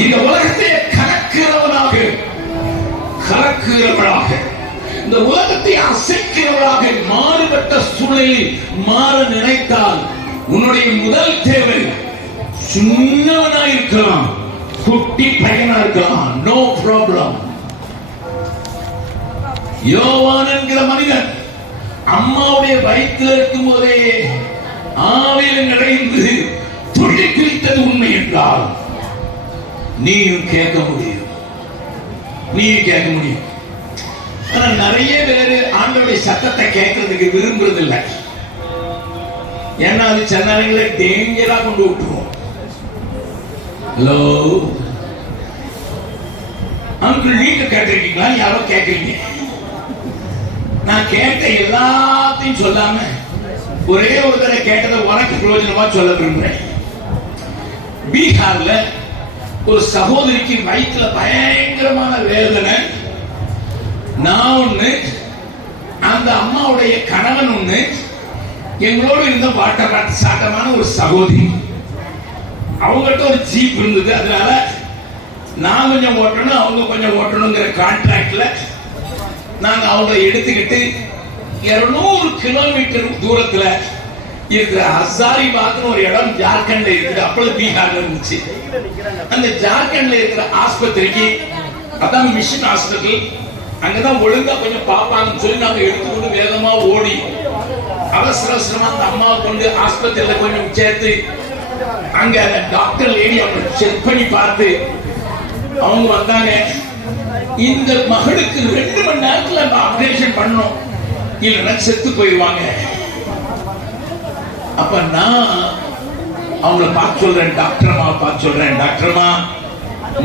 இந்த உலகத்தை கலக்குகிறவளாக இந்த உலகத்தை அசைக்கிறவளாக மாறுபட்ட சூழலில் மாற நினைத்தால் உன்னுடைய முதல் தேவை சின்னவனா இருக்கலாம், குட்டி பையனா இருக்கலாம், நோ ப்ராப்ளம். யோவான் என்கிற மனிதன் அம்மாவுடைய வயிற்றில் இருக்கும் போதே ஆவியில் நிறைந்து துள்ளி குதித்தது உண்மை என்றால் நீயும் கேட்க முடியும். ஆனா நிறைய பேரு ஆண்டவருடைய சத்தத்தை கேட்கறதுக்கு விரும்புறதில்லை. ஏன்னா அது சில நேரங்களில் டேஞ்சரா கொண்டு விட்டுருவோம். ஹலோ அங்கிள், நீங்க கேட்டிருக்கீங்களா? யாரோ கேட்கறீங்க. நான் கேட்ட எல்லாத்தையும் சொல்லாம ஒரே ஒரு தடவை கேட்டதை உனக்கு பிரயோஜனமா சொல்ல விரும்புறேன். பீகார்ல ஒரு சகோதரிக்கு வயிற்றுல பயங்கரமான வேதனை. நான் ஒண்ணு, அந்த அம்மாவுடைய கணவன் ஒண்ணு, எங்களோடு இருந்த வாட்ட சாட்டமான ஒரு சகோதரி. அவங்ககிட்ட ஒரு ஜீப் இருந்தது. அதனால நான் கொஞ்சம் ஓட்டணும், அவங்க கொஞ்சம் ஓட்டணுங்கிற கான்ட்ராக்ட்ல நாங்க அவங்களை எடுத்துக்கிட்டு 200 கிலோமீட்டர் தூரத்துல இருக்கிற ஹசாரிபாத்னு ஒரு இடம் ஜார்க்கண்ட்ல இருக்குது. அப்பொழுது பீகார்ல இருந்துச்சு. அந்த ஜார்க்கண்ட்ல இருக்கிற ஆஸ்பத்திரிக்கு, அதான் மிஷன் ஹாஸ்பிட்டல், அங்கதான் ஒழுங்கா கொஞ்சம் பாப்பாங்கன்னு சொல்லி நாங்க எடுத்துக்கொண்டு வேகமா ஓடி அவசர அவசரமா அந்த அம்மாவை கொண்டு ஆஸ்பத்திரியில கொஞ்சம் சேர்த்து அங்க அந்த டாக்டர் லேடி அவங்க செக் பண்ணி பார்த்து அவங்க வந்தாங்க. இந்த மகளுக்கு 2 மணி நேரத்துல ஆபரேஷன் பண்ணணும், இல்லைன்னா செத்து போயிடுவாங்க. அப்ப நான் அவங்கள பார்த்து சொல்றேன், டாக்டர்மா பார்த்து சொல்றேன், டாக்டர்மா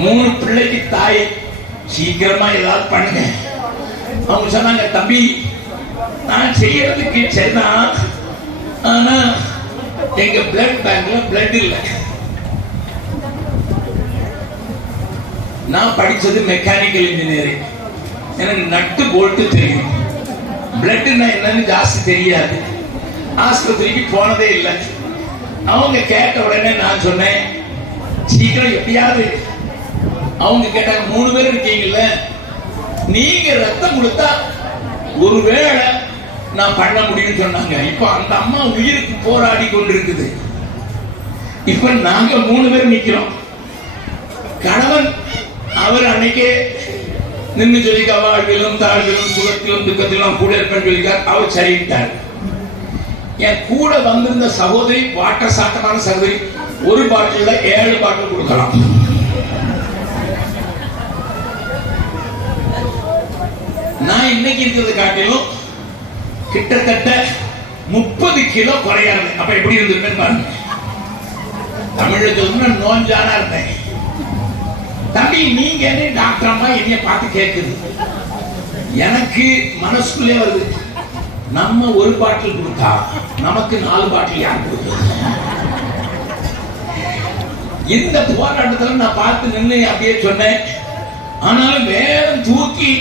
3 பிள்ளைக்கு தாய், சீக்கிரமா ஏதாவது பண்ணுங்க. அவங்க சொன்னாங்க, தம்பி நான் செய்யறதுக்கு சரிதான், ஆனா எங்க பிளட் பேங்க்ல பிளட் இல்லை. நான் படிச்சது மெக்கானிக்கல் இன்ஜினியரிங், எனக்கு நட்டு போல்ட்டு தெரியும், பிளட்னா என்னன்னு ஜாஸ்தி தெரியாது. ஆஸ்பத்திரிக்கு போனதே இல்லை. அவங்க கேட்ட உடனே நான் சொன்னேன், சீக்கிரம் எப்படியாவது. அவங்க கேட்டாங்க, 3 பேர் இருக்கீங்கல்ல, நீங்க ரத்தம் கொடுத்தா ஒருவேளை நான் பண்ண முடியும்னு சொன்னாங்க. இப்ப அந்த அம்மா உயிருக்கு போராடி கொண்டிருக்குது. இப்ப நாங்க 3 பேர் நிக்கிறோம். கணவன் அவர் அன்னைக்கே நின்று சொல்லிக்க, வாழ்விலும் தாழ்விலும் சுகத்திலும் துக்கத்திலும் கூட இருப்பேன்னு சொல்லிக்கார். அவர் சரிட்டார். என் கூட வந்திருந்த சகோதரி, வாட்ட சாட்டமான சகோதரி, ஒரு பாட்டில் 7 பாட்டில் கொடுக்கலாம். நான் இன்னைக்கு இருக்கிறது காட்டிலும் கிட்டத்தட்ட 30 கிலோ குறையாது. அப்ப எப்படி இருந்திருப்பேன்னு பாருங்க. தமிழுக்கு நோஞ்சானா இருந்தேன். தம்பி நீங்க என்ன டாக்டர் அம்மா என்னைய பார்த்து கேட்குது. எனக்கு மனசுக்குள்ளே வருது, நம்ம ஒரு பாட்டில் கொடுத்தா நமக்கு 4 பாட்டில் யார் கொடுக்குறது? இந்த போராட்டத்தில் நான் பார்த்து நின்று அப்படியே சொன்னேன். ஆனாலும் வேகம் தூக்கி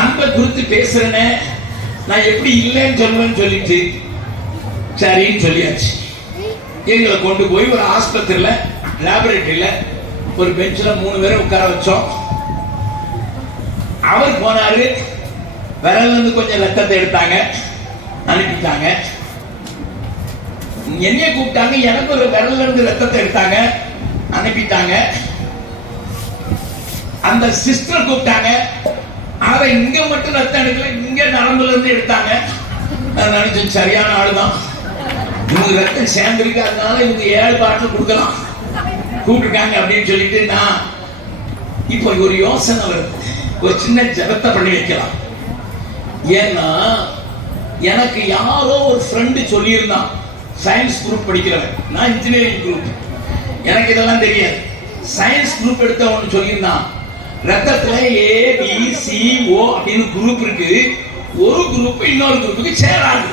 அன்பை குறித்து பேசுறேனே, நான் எப்படி இல்லைன்னு சொல்லுவேன்னு சொல்லிட்டு சரின்னு சொல்லியாச்சு. எங்களை கொண்டு போய் ஒரு ஆஸ்பத்திரியில லேபரேட்டரியில ஒரு பெஞ்சில் 3 பேரை உட்கார வச்சோம். அவர் போனாரு, விரல்ல இருந்து கொஞ்சம் ரத்தத்தை எடுத்தாங்க, அனுப்பிட்டாங்க. என்னைய கூப்பிட்டாங்க, எனக்கு ஒரு விரல்ல இருந்து ரத்தத்தை எடுத்தாங்க, அனுப்பிட்டாங்க. அந்த சிஸ்டர் கூப்பிட்டாங்க, அதை இங்க மட்டும் ரத்தம் எடுக்கல, இங்க நரம்புல இருந்து எடுத்தாங்க. நான் நினைச்சேன் சரியான ஆளுதான், இவங்க ரத்தம் சேர்ந்திருக்கு, அதனால இவங்க 7 பாட்டில் கொடுக்கலாம் கூப்பிட்டுருக்காங்க அப்படின்னு சொல்லிட்டு நான் இப்போ ஒரு யோசனை வருது, ஒரு சின்ன ஜபத்தை பண்ணி வைக்கலாம். ஏன்னா எனக்கு யாரோ ஒரு ஃப்ரெண்டு சொல்லியிருந்தான், சயின்ஸ் குரூப் படிக்கிறவன், நான் இன்ஜினியரிங் குரூப், எனக்கு இதெல்லாம் தெரியாது. சயின்ஸ் குரூப் எடுத்தவன் சொல்லியிருந்தான், ரத்தத்துல ABCO அப்படின்னு குரூப் இருக்கு, ஒரு குரூப் இன்னொரு குரூப்புக்கு சேராது.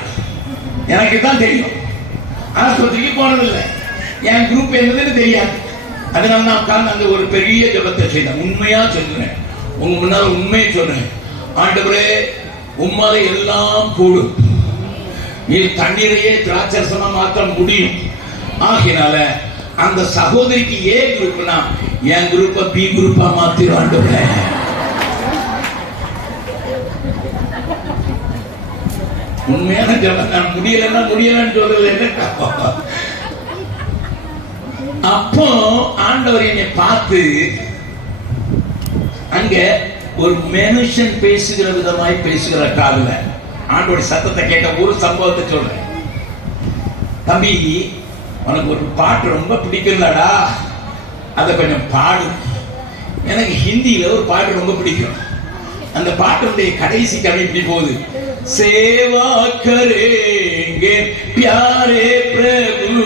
எனக்கு தான் தெரியும், ஆஸ்பத்திரிக்கு போனதில்லை, என் குரூப் என்னதுன்னு தெரியாது. அதனால நான் உட்கார்ந்து அந்த ஒரு பெரிய ஜபத்தை செய்தேன். உண்மையா சொல்றேன், உங்க முன்னால் உண்மையை சொல்றேன். ஆண்டவரே, உம்மால எல்லாம் கூடும், நீ தண்ணீரையே திராட்சரசமா மாற்ற முடியும். ஆகினால அந்த சகோதரிக்கு ஏ குரூப்னா என் குரூப்ப பி குரூப்பா மாத்திடுவாண்டுங்க. உண்மையான ஜபம். நான் முடியலன்னு சொல்றது என்ன? அப்போ ஆண்டவர் என்னை பார்த்து அங்க ஒரு மனுஷன் பேசுகிற விதமாய் பேசுகிற காதுல ஆண்டோட சத்தத்தை கேட்ட ஒரு சம்பவத்தை சொல்றேன். தம்பி, உனக்கு ஒரு பாட்டு ரொம்ப பிடிக்கலடா, அதை கொஞ்சம் பாடு. எனக்கு ஹிந்தியில ஒரு பாட்டு ரொம்ப பிடிக்கும். அந்த பாட்டுடைய கடைசி கவி இப்படி போகுது: सेवा करेंगे प्यारे प्रभु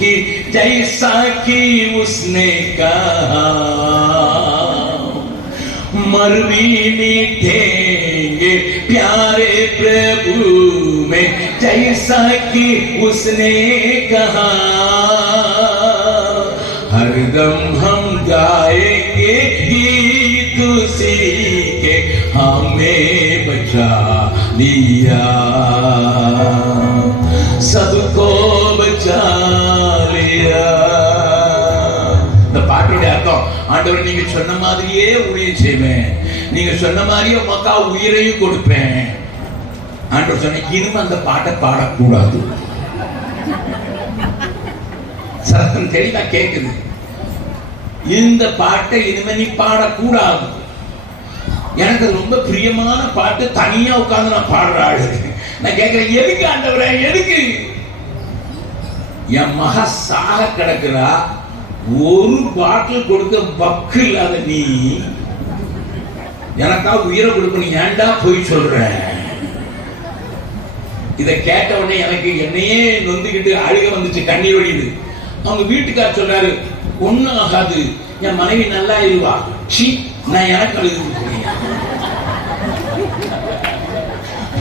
की जैसा कि उसने कहा, मर भी मिटेंगे प्यारे प्रभु में जैसा कि उसने कहा, हरदम हम गाएंगे गीत उसी के हमें बचा लिया, सबको बचा लिया. இந்த பாட்டுடைய அர்த்தம், ஆண்டவர் நீங்க சொன்ன மாதிரியே ஊழியம் செய்வேன், நீங்க சொன்ன மாதிரியே மக்கா உயிரையும் கொடுப்பேன். ஆண்டவர் சொன்ன இனிமே அந்த பாட்டை பாடக்கூடாது. சத்தம் தெளிவா கேக்குது. இந்த பாட்டை இனிமே நீ பாடக்கூடாது. எனக்கு ரொம்ப பிரியமான பாட்டு, தனியா உட்கார்ந்து நான் பாடுறாள். நான் கேட்கிறேன், எதுக்கு ஆண்டவரே, எதுக்கு? என் மக சாக கிடக்குறா, ஒரு பாட்டில் கொடுக்க பக்கு இல்லாத நீ எனக்கா உயிரை கொடுக்கணும், ஏன்டா போய் சொல்ற? இதை கேட்ட உடனே எனக்கு என்னையே நொந்துக்கிட்டு அழுக வந்துச்சு, கண்ணீர் வடியுது. அவங்க வீட்டுக்கார் சொல்றாரு, ஒண்ணும் ஆகாது, என் மனைவி நல்லா இருவா. நான் எனக்கு அழுது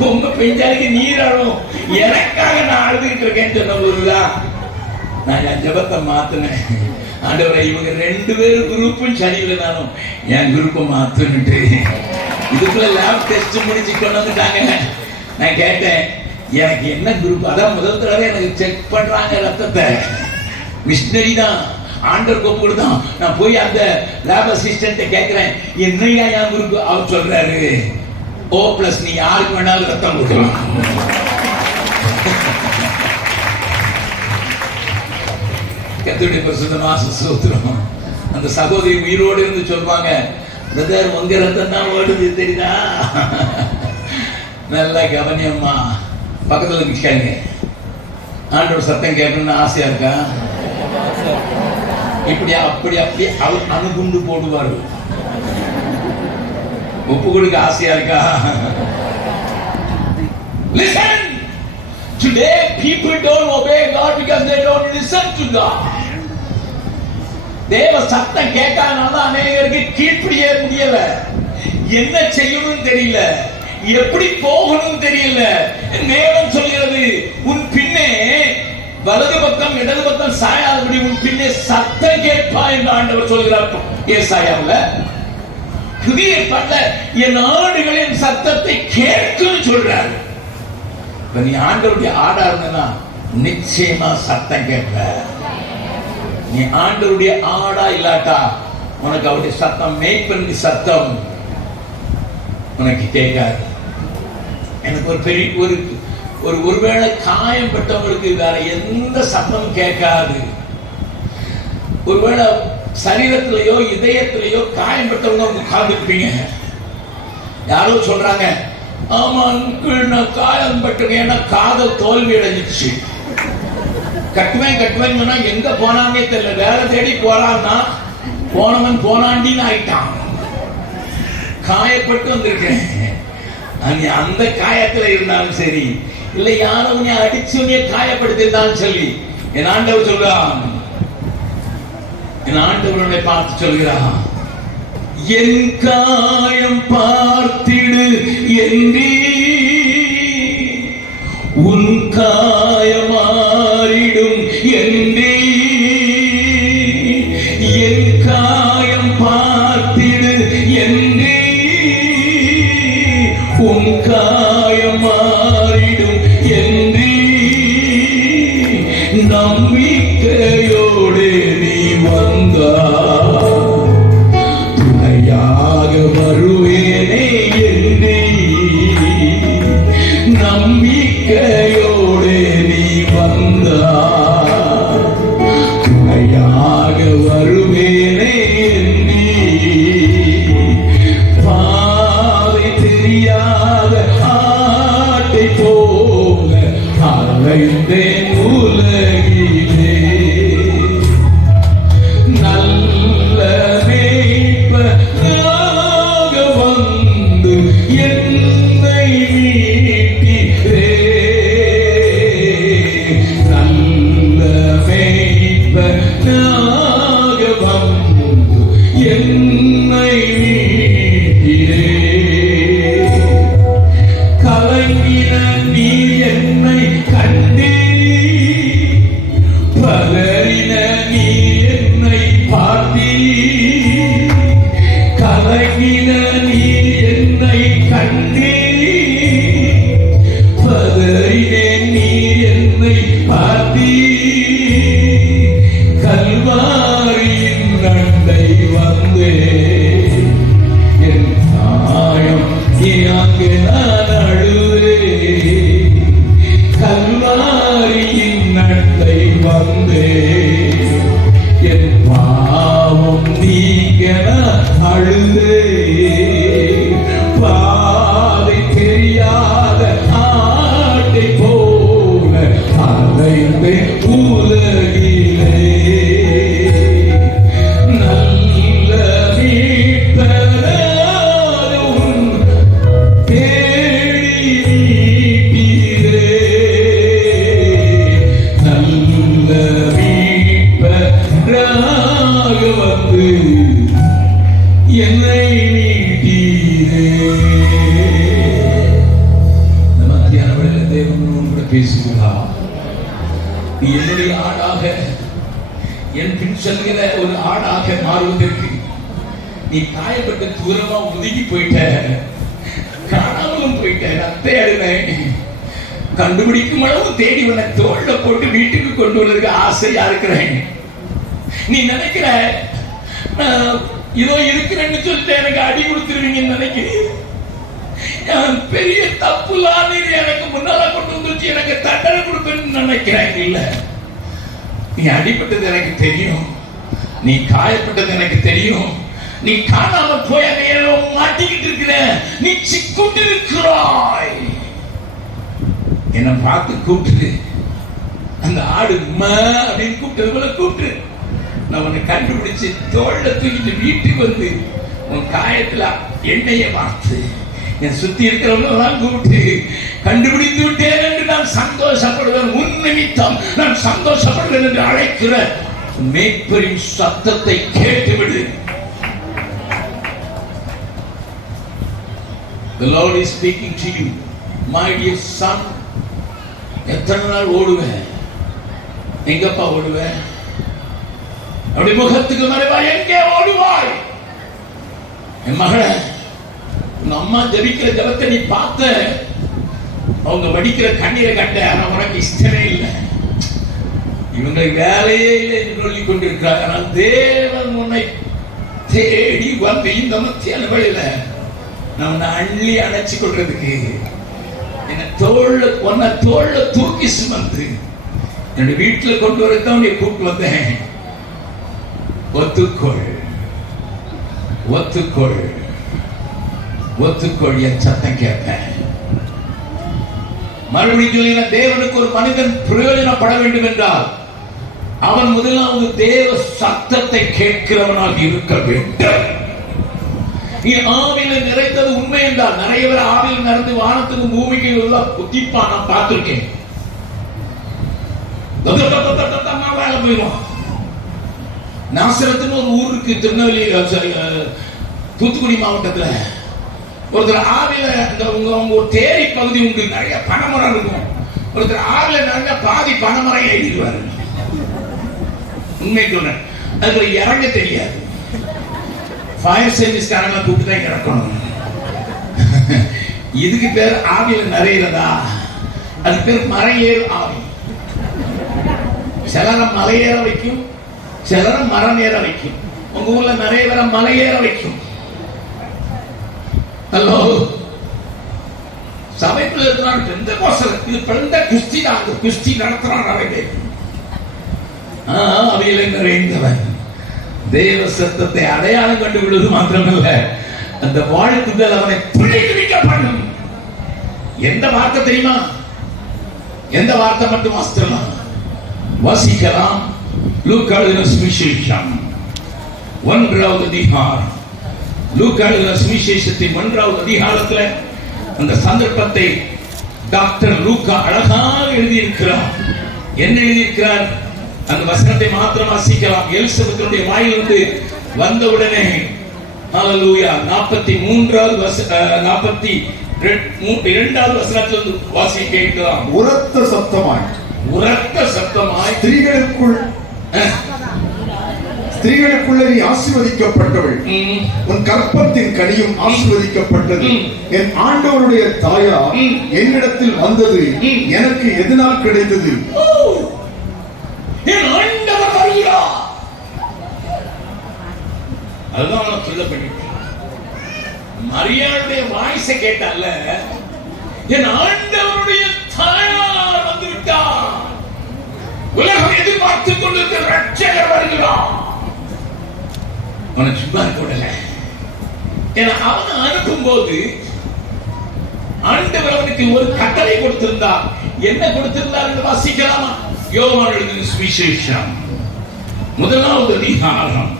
உங்க பெஞ்சாலிக்கு நீராடும், எனக்காக நான் அழுதுகிட்டு இருக்கேன்னு சொன்னதுதான் நான் என் ஜபத்தை மாத்தினேன். ஆண்டவரை, இவங்க 2 பேரும் குரூப்பும் சரியில்லைனாலும் என் குரூப்பை மாத்துன்னுட்டு இதுக்குள்ள லேப் டெஸ்ட் முடிச்சு கொண்டு வந்துட்டாங்க. நான் கேட்டேன், எனக்கு என்ன குரூப்? அதான் முதல் தடவை எனக்கு செக் பண்றாங்க ரத்தத்தை. மிஷினரி தான், ஆண்டர் கோப்பு தான். நான் போய் அந்த லேப் அசிஸ்டன்ட் கேட்கிறேன், என்னையா என் குரூப்? அவர் சொல்றாரு, O+, நீ யாருக்கு வேணாலும் ரத்தம் கொடுக்கலாம். கர்த்தருடைய பரிசுத்தமான ஸ்தோத்திரம். அந்த சகோதரி உயிரோடு இருந்து சொல்வாங்க, பிரதர் உங்க ரத்தம் தான் ஓடுது தெரியுதா? நல்லா கவனியம்மா, பக்கத்துல நிற்காங்க. ஆண்டவர் சத்தம் கேட்கணும்னு ஆசையா இருக்கா? இப்படி அப்படி அப்படி அவர் அணுகுண்டு போடுவாரு. ஒப்பு கொடுக்க ஆசையா இருக்கா? Listen. Today people don't obey God because they don't listen to God. தேவ சத்தம் கேட்காதனால அநேகருக்கு கீழ்ப்படிய முடியல. என்ன செய்யணும்னு தெரியல, எப்படி போகணும்னு தெரியல. நேரம் சொல்கிறது, உன் பின்னே வலது பக்கம் இடது பக்கம் சாயாதபடி உன் பின்னே சத்தம் கேட்பா என்று ஆண்டவர் சொல்கிறார். ஏசாயாவுல புதிய ஏற்பாட்டுல என் ஆடுகளின் சத்தத்தை கேட்கும் சொல்றாரு. நீ ஆண்டவருடைய ஆடா இருந்தனா நிச்சயமா சத்தம் கேட்ப. நீ ஆண்டவருடைய ஆடா இல்லாட்டா உனக்கு அவருடைய சத்தம், மேய்ப்பனுடைய சத்தம் உனக்கு கேட்காது. எனக்கு ஒரு பெரிய ஒருவேளை காயம் பட்டவங்களுக்கு வேற எந்த சத்தமும் கேட்காது. ஒருவேளை சரீரத்திலேயோ இதயத்திலேயோ காயம் பட்டவங்க உட்கார்ந்துருப்பீங்க. யாரோ சொல்றாங்க, ஆமா அங்கிள் நான் காயம் பட்டிருக்கேன், ஏன்னா காதல் தோல்வி அடைஞ்சிச்சு. கட்டுவேன் சொன்னா எங்க போனானே தெரியல. வேலை தேடி போறான்னா போனவன் போனாண்டின்னு ஆயிட்டான். காயப்பட்டு வந்திருக்கேன். அந்த காயத்துல இருந்தாலும் சரி, இல்லை யாரும் உன்னை அடிச்சு உன்னை காயப்படுத்திருந்தாலும் சொல்லி, என் ஆண்டவர் சொல்றான், என் ஆண்டவருடைய பார்த்து சொல்கிறான், என் காயம் பார்த்திடு என்றே உன் காயம் மாறிடும் என்றே, என் காயம் பார்த்திடு என்றே உன் காயம் மாறிடும் என்றே நம்பிக்கையோடு வந்தார். துணையாக வருவேனே என்னை நம்பிக்கையோடு நீ வந்தார். துணையாக வருவேனே என்னை பாதை தெரியாத ஆட்டை போல அலைந்தேன் உலகிலே. நல்ல மேய்ப்பனாக வந்து என்னை மீட்டீரே. நல்ல மேய்ப்பனாக வந்து என்னை மீட்டீரே. கலங்கின நீ என்னை கண்டே, பதறின நீ என்னை பார்த்தீ. கலங்கின நீ என்னை கண்டே, பதறின நீ என்னை பார்த்தீ. கல்வாரியின் நண்டை வந்தே என் தாயம் அங்கு நான் அழுதேன். கல்வாரியின் நண்டை வந்தே என் பாவம் நீங்க அழுதேன். பாதை தெரியாத ஆட்டை போல அலைந்து உலகிலே. நல்ல மீட்பரும் தேடி மீட்டீரே. நல்ல மீட்பராக வந்து என்னை மீட்டீரே. இந்த மத்தியான வேளையிலே தேவன் உங்களோடு பேசுகிறார். நீ என்னுடைய ஆடாக, என் பின் செல்கிற ஒரு ஆடாக மாறுவதற்கு நீ காயப்பட்டு தூரமா ஒதுங்கி போயிட்ட, காணாமலும் போயிட்ட. நான் தேடுவேன், கண்டுபிடிக்கும் அளவு தேடி உன்னை தோல்ல போட்டு வீட்டுக்கு கொண்டு வருவதற்கு ஆசையா இருக்கிறேன். நீ நினைக்கிற இதோ இருக்கிறேன்னு சொல்லிட்டு எனக்கு அடி கொடுத்துருவீங்கன்னு நினைக்கிறேன். பெரிய தப்புலாம் எனக்கு முன்னால கொண்டு வந்துச்சு, எனக்கு தண்டனை கொடுப்பேன்னு நினைக்கிறேன். இல்ல, நீ அடிப்பட்டது எனக்கு தெரியும், நீ காயப்பட்டது எனக்கு தெரியும். நீ காணாம போய் அங்க மாட்டிக்கிட்டு இருக்கிற, நீ சிக்குண்டு இருக்கிறாய். என்னை பார்த்து கூப்பிட்டு அந்த ஆடு அப்படின்னு கூப்பிட்டது போல கூப்பிட்டு நான் உன்னை கண்டுபிடிச்சு தோல்ல தூக்கிட்டு வீட்டுக்கு வந்து உன் காயத்துல எண்ணெயை பார்த்து என் சுத்தி இருக்கிறவங்க கூப்பிட்டு கண்டுபிடித்து விட்டேன் என்று நான் சந்தோஷப்படுவேன். உன் நிமித்தம் நான் சந்தோஷப்படுவேன் என்று அழைக்கிற மேய்ப்பரின் சத்தத்தை கேட்டுவிடு. The Lord is speaking to you, my dear son. எத்தனை நாள் ஓடுவேன்? எங்கப்பா ஓடுவேன்? அப்படி முகத்துக்கு மறைவா எங்கே ஓடுவாய்? என் மகளே, உங்க அம்மா ஜபிக்கிற ஜபத்தை நீ பார்த்த, அவங்க வடிக்கிற கண்ணீரை கண்ட. ஆனா உனக்கு இஷ்டமே இல்லை, இவங்களுக்கு வேலையே இல்லை என்று சொல்லிக் கொண்டிருக்கிறார். ஆனால் தேவன் உன்னை தேடி வந்து இந்த மத்தியான வேளையில நான் உன்னை அள்ளி அணைச்சு கொள்றதுக்கு என்ன உன்னை தோல்ல தூக்கி சுமந்து என்னுடைய வீட்டுல கொண்டு வரதான் உன்னை கூப்பிட்டு வந்தேன். ஒத்துக்கொள், ஒத்துக்கொள், ஒத்துக்கொள், என் சத்தம் கேட்பேன். மறுபடியும் சொல்லுங்க, தேவனுக்கு ஒரு மனிதன் பிரயோஜனப்பட வேண்டும் என்றால் அவன் முதலாவது தேவ சத்தத்தை கேட்கிறவனாக இருக்க வேண்டும். நீ ஆவில நிறைந்தது உண்மை என்றால் நிறைய பேர் ஆவில நிறைந்து வானத்துக்கும் பூமிக்கு குத்திப்பா நான் பார்த்திருக்கேன். வேலை போயிடும். நாசரத்துன்னு ஒரு ஊர் இருக்கு, திருநெல்வேலி தூத்துக்குடி மாவட்டத்துல. ஒருத்தர் ஆவில ஒரு தேரி பகுதி உண்டு, நிறைய பனைமரம் இருக்கும். ஒருத்தர் ஆவில நிறைய பாதி பனைமரம் எழுதிடுவாரு. உண்மை சொல்றேன், அதுல இறங்க தெரியாது. ஃபயர் சர்வீஸ்காரங்க கூப்பிட்டு தான் இறக்கணும். இதுக்கு பேர் ஆவியில நிறையிறதா? அது பேர் மலையேறு ஆவி. சிலரை மலையேற வைக்கும், சிலரை மரம் ஏற வைக்கும். உங்க ஊர்ல நிறைய பேரை மலை ஏற வைக்கும். ஹலோ, சபைக்குள்ள இருக்கிறான் எந்த கோசம் இது பிறந்த குஸ்தி தான். அந்த குஸ்தி நடத்துறான் அவைகளை அவைகளை நிறைந்தவன் தேவ சத்தத்தை அடையாளம் கண்டு விடுவது மாத்திரமல்ல, அந்த வாழ்த்துதல் அவனை துணிக்க பண்ணும். எந்த வார்த்தை தெரியுமா? எந்த வார்த்தை மட்டும் வாசிக்கலாம். லூக்கா எழுதின சுவிசேஷம் 1வது அதிகாரம். லூக்கா எழுதின சுவிசேஷத்தின் 1வது அதிகாரத்துல அந்த சந்தர்ப்பத்தை டாக்டர் லூக்கா அழகாக எழுதியிருக்கிறார். என்ன எழுதியிருக்கிறார்? அந்த வசனத்தை மாத்திரம் வாசிக்கலாம். எலிசபெத்தினுடைய வாயிலிருந்து வந்தவுடனே ஹல்லேலூயா 43வது 42வது வசனத்திலிருந்து வாசிக்க கேட்கலாம். உரத்த சத்தமாய் ஸ்திரீகளுக்குள்ளே நீ ஆசீர்வதிக்கப்பட்டவள், உன் கர்ப்பத்தின் கனியும் ஆசீர்வதிக்கப்பட்டது. என் ஆண்டவருடைய தாயார் என்னிடத்தில் வந்தது எனக்கு எதனால் கிடைத்தது? என் ஆண்டவர் வருகிறார். அதுதான் சொல்லப்பட்டு மரியாளுடைய வாய்ஸை கேட்டால, என் ஆண்டவருடைய தாயார் வந்து விட்டார், உலகம் எதிர்பார்த்துக் கொண்டிருக்கிற ரட்சகர் வருகிறார். அவனை சும்மா கூடல. ஏன்னா அவனை அனுப்பும் போது ஆண்டவர் அவனுக்கு ஒரு கட்டளை கொடுத்திருந்தார். என்ன கொடுத்திருந்தார் என்று வாசிக்கலாமா? யோவான் எழுதின சுவிசேஷம் 1வது அதிகாரம்.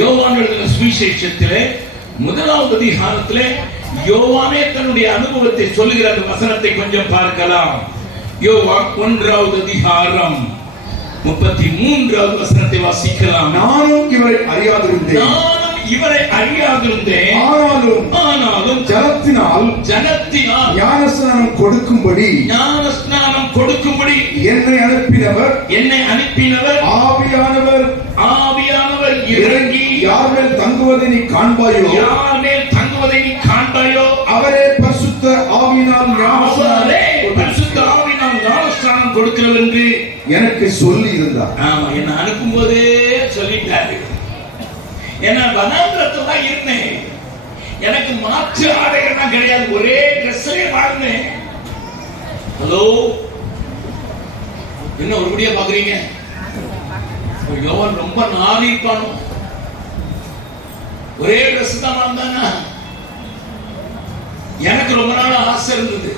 யோவான் எழுதின சுவிசேஷத்திலே 1வது அதிகாரத்திலே யோவானே தன்னுடைய அனுபவத்தை சொல்லுகிற அந்த வசனத்தை கொஞ்சம் பார்க்கலாம். யோவான் 1வது அதிகாரம் 33வது வசனத்தை வாசிக்கலாம். நானும் இவரை அறியாதிருந்தேன், ஆனாலும் ஜனத்தினால் ஞானஸ்நானம் கொடுக்கும்படி என்னை அனுப்பினவர் ஆவியானவர் இறங்கி யார் மேல் தங்குவதை நீ காண்பாயோ அவரே பரிசுத்த ஆவியினால் ஞானஸ்நானம் கொடுக்கிறவர் என்று எனக்கு சொல்லி இருந்தார். ஆமா, என்ன அனுப்பும் போதே சொல்லிட்டாரு. ஏன்னா வனாந்திரத்துல தான் இருந்தேன், எனக்கு மாற்று ஆடைகள்லாம் கிடையாது, ஒரே ட்ரெஸ்ஸே வாழ்ந்தேன். ஹலோ, என்ன ஒருபடியா பாக்குறீங்க? யோவான் ரொம்ப நாளி இருப்பானோ, ஒரே ட்ரெஸ் தான் வாழ்ந்தானா? எனக்கு ரொம்ப நாள் ஆசை இருந்தது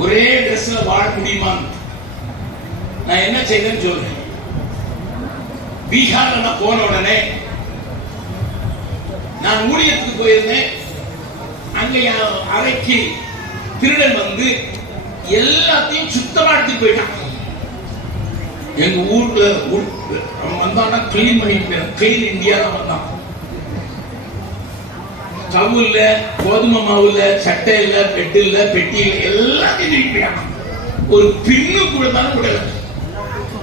ஒரே ட்ரெஸ்ல வாழ முடியுமான்னு. நான் என்ன செய்தேன்னு சொல்றேன். பீகார்ல நான் போன உடனே நான் ஊழியத்துக்கு போயிருந்தேன். அங்க அறைக்கு திருடன் வந்து எல்லாத்தையும் சுத்தமாட்டி போயிட்டான். எங்க ஊர்ல அவன் வந்தான்னா கிளீன் பண்ணிட்டு கிளீன் இந்தியா தான் வந்தான். ஸ்டவ் இல்ல, கோதுமை மாவு இல்ல, சட்டை இல்ல, பெட் இல்ல, பெட்டி இல்ல, எல்லாத்தையும் திருப்பிட்டான். ஒரு பின்னு கூட தானே கூடல.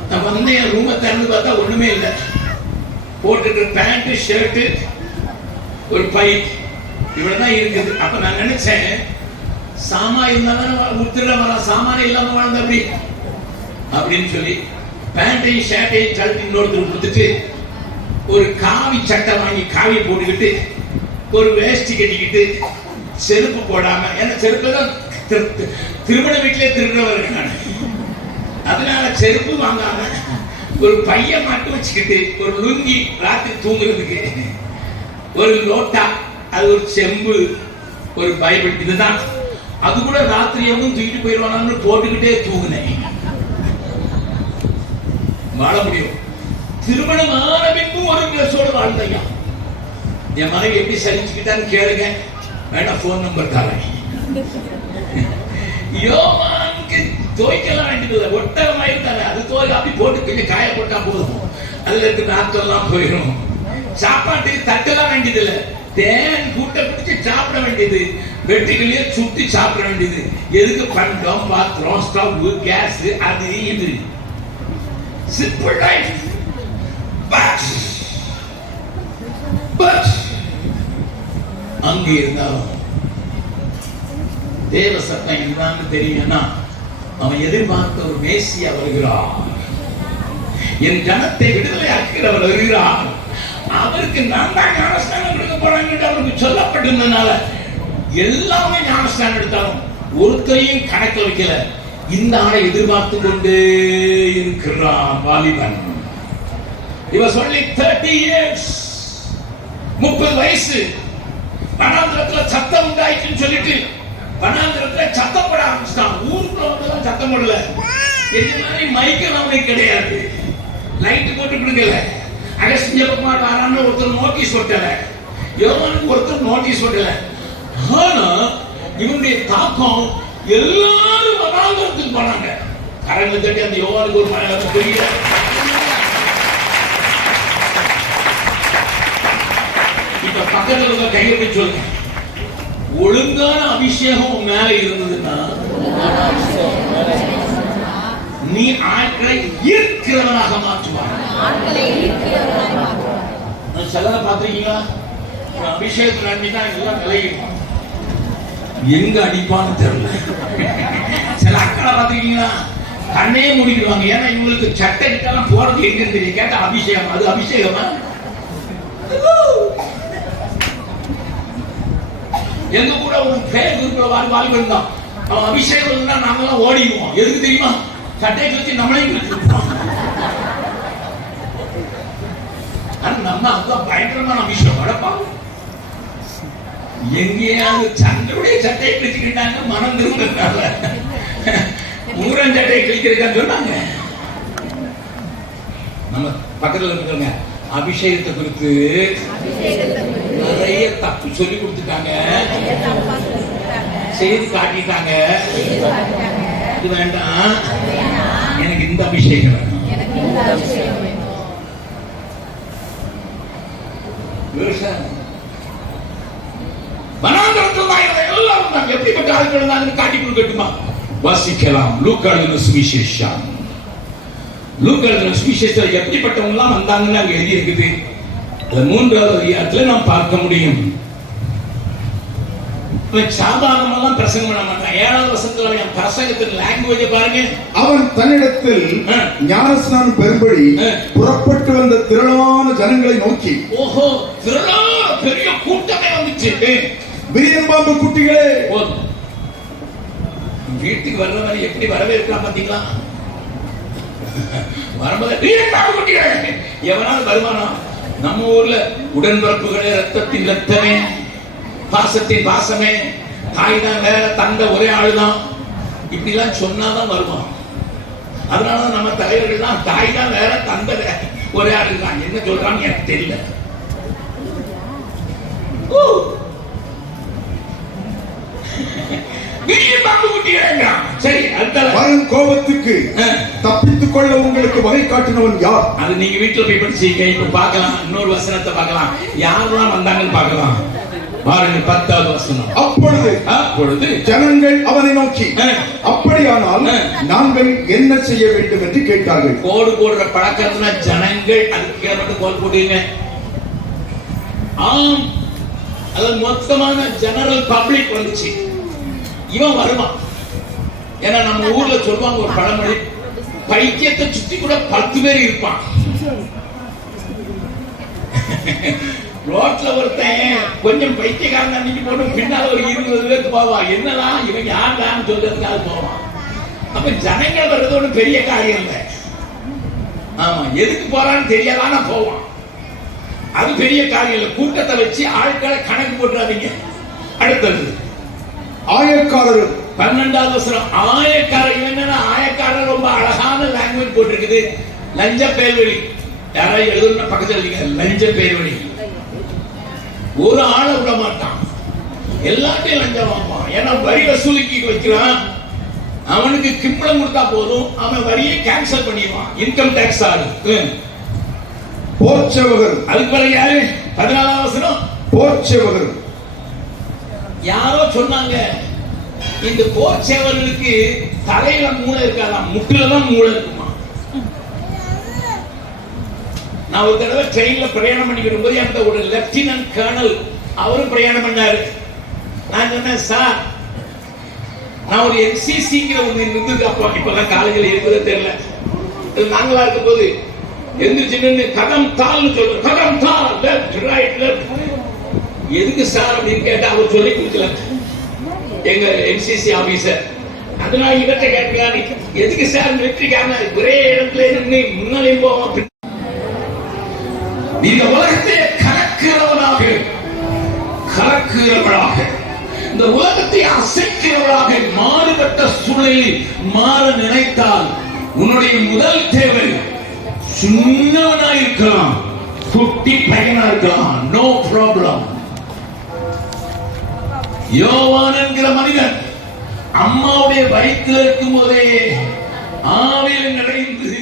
நான் வந்து என் ரூமை திறந்து பார்த்தா ஒண்ணுமே இல்லை. போட்டுட்டு பேண்ட் ஷர்ட் ஒரு பை இவ்வளவுதான் இருக்குது. அப்ப நான் நினைச்சேன், சாமா இருந்தாலும் உத்திர வர சாமான இல்லாம வாழ்ந்த அப்படின்னு சொல்லி பேண்டையும் ஷர்ட்டையும் கழட்டி இன்னொருத்தர் கொடுத்துட்டு ஒரு காவி சட்டை வாங்கி காவியை போட்டுக்கிட்டு ஒரு வேஷ்டி கட்டிக்கிட்டு செருப்பு போடாம, ஏன்னா செருப்பு தான் திருமண வீட்டிலே திருடுறவர், அதனால செருப்பு வாங்காம ஒரு பைய மாட்டு வச்சுக்கிட்டு ஒரு லுங்கி, ராத்திரி தூங்குறதுக்கு ஒரு லோட்டா, அது ஒரு செம்பு, ஒரு பைபிள், இதுதான். அது கூட ராத்திரியவும் தூக்கிட்டு போயிடுவானு போட்டுக்கிட்டே தூங்குனேன். வாழ முடியும். திருமணம் ஆன பின்பும் ஒரு ட்ரெஸ்ஸோடு வாழ்ந்தையா. என் மனைவி எப்படி சலிச்சுக்கிட்டான்னு கேளுங்க, வேணா போன் நம்பர் தரேன். யோவானுக்கு துவைக்கலாம் வேண்டியது, ஒட்டகமா இருந்தாங்க, அது துவைக்க அப்படி போட்டு கொஞ்சம் காய போட்டா போதும், அதுல இருக்கு நாத்தெல்லாம் போயிடும். சாப்பாட்டுக்கு தட்டெல்லாம் வேண்டியது இல்லை, தேன் கூட்ட பிடிச்சு சாப்பிட வேண்டியது, வெட்டிகளையே சுட்டி சாப்பிட வேண்டியது. எதுக்கு பண்டம், பாத்திரம், ஸ்டவ், கேஸ், அது இது. Simple life. பட் அங்கே இருந்தாலும் தேவ சத்தம் என்னன்னு தெரியும்னா, அவன் எதிர்பார்த்த ஒரு மேசியா வருகிறார். என் ஜனத்தை விடுதலை ஆக்கிறவர் வருகிறார், அவருக்கு நான் தான் ஞானஸ்தானம் கொடுக்க போறாங்க அவருக்கு சொல்லப்பட்டிருந்ததுனால எல்லாமே ஞானஸ்தானம் எடுத்தாலும் ஒருத்தரையும் கணக்கில் வைக்கல. இந்த ஆளை எதிர்பார்த்து கொண்டே இருக்கிறான் வாலிபன். இவர் சொல்லி 30 years, 30 வயசு. வனாந்திரத்துல சத்தம் உண்டாயிட்டுன்னு சொல்லிட்டு வனாந்திரத்துல சத்தம் போட ஆரம்பிச்சிட்டான். ஊருக்குள்ள வந்து சத்தம் போடல. எதுனாலும் மைக்கெல்லாம் அவனுக்கு கிடையாது, லைட் போட்டு கொடுக்கல. அகஸ்திய பகவான் வரான்னு ஒருத்தர் நோட்டீஸ் போட்டல, யோவானுக்கு ஒருத்தர் நோட்டீஸ் போட்டல. ஆனா இவனுடைய தாக்கம் எல்லாரும் வனாந்திரத்துக்கு போனாங்க. கரங்களை தட்டி அந்த யோவானுக்கு ஒரு பெரிய இப்ப பக்கத்துல இருக்க கையை சொல்லுங்க, ஒழுங்கான அபிஷேகம் மேல இருந்ததுன்னா நீ ஆட்களை ஈர்க்கிறவனாக மாற்றுவார். சிலரை பார்த்திருக்கீங்களா, அபிஷேகத்தில் அடிச்சா எல்லாம் விலகிடுவான், எங்க அடிப்பான்னு தெரியல. சில அக்களை பார்த்திருக்கீங்களா, கண்ணே மூடிடுவாங்க. ஏன்னா இவங்களுக்கு சட்டை கிட்டலாம் போறது எங்கன்னு தெரியும். கேட்டா அபிஷேகம், அது அபிஷேகமா? எங்க கூட ஒரு பேர் குரூப்ல வாலிபன் தான், அவன் அபிஷேகம் நாங்கெல்லாம் ஓடிடுவோம். எதுக்கு தெரியுமா? சட்டையை கழிச்சு நம்மளையும் கழிச்சுருப்போம். நம்ம அதுதான் பயங்கரமான அபிஷேகம். அடப்பாங்க, எங்கேயாவது சண்டையுடைய சட்டையை கழிச்சுக்கிட்டாங்க, மனம் திரும்பினால ஊரன் சட்டையை கழிக்கிறதுக்கான்னு சொன்னாங்க. நம்ம பக்கத்துல இருக்கிறவங்க அபிஷேகத்தை குறித்து நிறைய தப்பு சொல்லி கொடுத்துட்டாங்க, செய்து காட்டிட்டாங்க. இது வேண்டாம், எனக்கு இந்த அபிஷேகம் வேணும். எல்லாரும் எப்படிப்பட்ட ஆட்கள் இருந்தாங்கன்னு காட்டி கொடுக்கட்டுமா? வாசிக்கலாம். லூக்கா எழுதின சுவிசேஷம், லூக்கா எழுதின சுவிசேஷத்தில் எப்படிப்பட்டவங்க எல்லாம் வந்தாங்கன்னு அங்க எழுதி இருக்குது. 3வது அதிகாரத்துல நாம் பார்க்க முடியும். சாதாரணமெல்லாம் பிரசங்கம் பண்ண மாட்டான். 7வது வசனத்துல அவன் பிரசங்கத்தின் லாங்குவேஜ் பாருங்க. அவன் தன்னிடத்தில் ஞானஸ்நானம் பெறும்படி புறப்பட்டு வந்த திரளான ஜனங்களை நோக்கி, ஓஹோ, திரளான பெரிய கூட்டமே வந்துச்சு. விரியன் பாம்பு குட்டிகளே, வீட்டுக்கு வர்றவரை எப்படி வரவேற்கலாம் பாத்தீங்களா? வரும்போது விரியன் பாம்பு குட்டிகளே, எவனாலும் வருமானா? நம்ம ஊர்ல உடன்பிறப்புகளே, ரத்தத்தின் ரத்தமே, பாசத்தின் பாசமே, தாய் தான் வேற, தந்தை ஒரே ஆளுதான், இப்படி எல்லாம் சொன்னாதான் வருவான். அதனாலதான் நம்ம தலைவர்கள் தான் தாய் தான் வேற, தந்தை வேற, ஒரே ஆளுதான். என்ன சொல்றான்னு எனக்கு தெரியல. சரி, வரும் கோபத்துக்கு தப்பித்துக் கொள்ள உங்களுக்கு வகை காட்டினவன் யார்? அது நீங்க வீட்டுல போய் படிச்சீங்க. இப்ப பார்க்கலாம், இன்னொரு வசனத்தை பார்க்கலாம், யாரெல்லாம் வந்தாங்கன்னு பார்க்கலாம். பாருங்க 10வது வசனம். அப்பொழுது ஜனங்கள் அவனை நோக்கி, அப்படியானால் நாங்கள் என்ன செய்ய வேண்டும் என்று கேட்டார்கள். கோடு போடுற பழக்கம்னா ஜனங்கள், அதுக்கு கீழே மட்டும் கோடு போடுவீங்க. ஆம், அதாவது மொத்தமான ஜெனரல் பப்ளிக் வந்துச்சு. இவன் வருவான். ஏன்னா நம்ம ஊர்ல சொல்லுவாங்க ஒரு பழமொழி, பைத்தியத்தை சுத்தி கூட 10 பேர் இருப்பான். ரோட்ல ஒருத்தன் கொஞ்சம் பைத்தியக்காரன் அன்னைக்கு போட்டு பின்னால ஒரு 20 பேருக்கு போவான். என்னதான் இவன் யாருடான்னு சொல்றதுக்காக போவான். அப்ப ஜனங்கள் வர்றது ஒண்ணு பெரிய காரியம் இல்லை. ஆமா, எதுக்கு போறான்னு தெரியாதான போவான், அது பெரிய காரியம் இல்லை. கூட்டத்தை வச்சு ஆட்களை கணக்கு போட்டுறாதீங்க. அடுத்தது ஆயக்காரர். 12வது வசனம். ஆயக்காரர். என்னன்னா ஆயக்காரர் ரொம்ப அழகான லாங்குவேஜ் போட்டிருக்குது. லஞ்ச பேர்வழி. யாராவது எழுதுன பக்கத்தில் இருக்கீங்க, லஞ்ச பேர்வழி. ஒரு ஆளை விட மாட்டான், எல்லாத்தையும் லஞ்சம் வாங்குவான். ஏன்னா வரி வசூலிக்கு வைக்கிறான். அவனுக்கு கிம்பளம் கொடுத்தா போதும், அவன் வரியை கேன்சல் பண்ணிடுவான். இன்கம் டாக்ஸ் ஆளு. போர்ச்சவகர். அதுக்கு பிறகு யாரு? 14வது வசனம். போர்ச்சவகர். யாரோ சொன்னாங்க, இந்த போர்ச்சேவர்களுக்கு தலையில மூளை இருக்காதான், முட்டுலதான் மூளை இருக்குமா. நான் ஒரு தடவை ட்ரெயின்ல பிரயாணம் பண்ணிக்கிட்டு போது அந்த ஒரு லெப்டினன்ட் கர்னல் அவரும் பிரயாணம் பண்ணாரு. நான் சொன்னேன், சார் நான் ஒரு என்சிசிங்கிற ஒண்ணு இருந்தது. அப்போ இப்பதான் காலேஜில் இருக்கிறது தெரியல. நாங்களா இருக்கும் போது எந்திரிச்சு நின்று கதம் தாள்னு சொல்லு, கதம் தாள், லெஃப்ட் ரைட் லெஃப்ட். எதுக்கு சார் அப்படின்னு கேட்டா அவர் சொல்லி கொடுக்கல, எங்க என்சிசி ஆபீசர். அதனால இவற்றை கேட்கலாம், எதுக்கு சார் வெற்றிக்கான ஒரே இடத்துல நின்று முன்னாலே போவோம். நீங்க உலகத்தை கலக்குகிறவளாக, இந்த உலகத்தை அசைக்கிறவளாக, மாறுபட்ட சூழலில் மாற நினைத்தால் உன்னுடைய முதல் தேவை சின்னவனா இருக்கலாம், குட்டி பையனா இருக்கலாம், நோ ப்ராப்ளம். யோவான் என்கிற மனிதன் அம்மாவுடைய வயிற்றில் இருக்கும் போதே ஆவியில் நிறைந்து